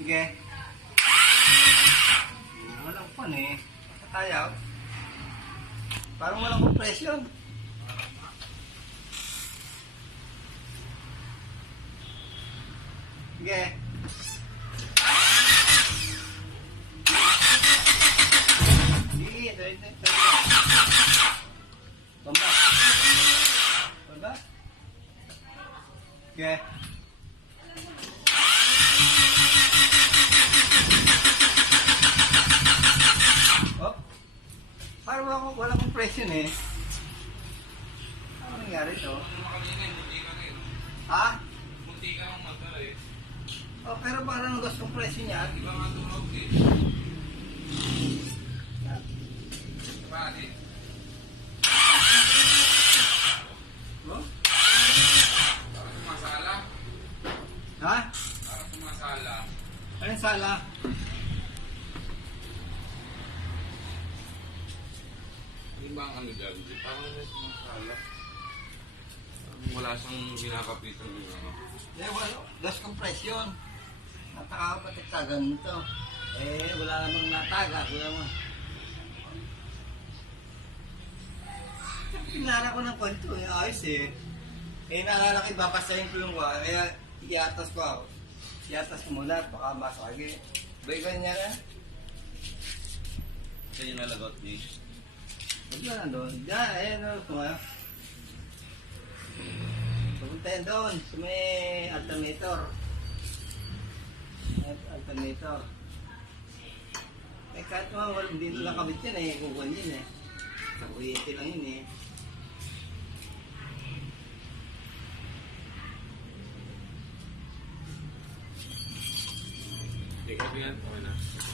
Sige. Walang pan eh. Katayaw. Parang walang compression. Sige. Sige, dali, dali, dali. Bamba. Bamba. Sige. Oh. Parang wala, wala compression eh. Ano nangyari to? Ha? Munti ka ng mata eh. Oh, pero parang lost compression niya. Di ba nga eh? Yan. Bakit? Oh? Para sumasala. Ha? Para sumasala. Anong sala? Hindi ba ang ano dyan? Parang may sumasala. Wala siyang ginakapitan ng ano. Eh, wala. Lost compression. Natakapatik sa ganito. Eh, wala namang nataga. Wala namang... Pinara ko ng kwento eh. Ayos eh. Eh, naalala ko ibabasahin ko yung wa. Kaya iatas ko ako. Iatas ko muna. Baka masagi. Bay ganyan na. Ito yung nalagot ni. Na doon. Diyan, ayan o. Tumayo. Pupunta yan doon. Sa may alternator. Alternator. Eh kahit mga wala, hindi lang kabit yan eh. Kukuhan yun eh. Kukuhiti lang yun eh. Hindi ka yan. Okay na.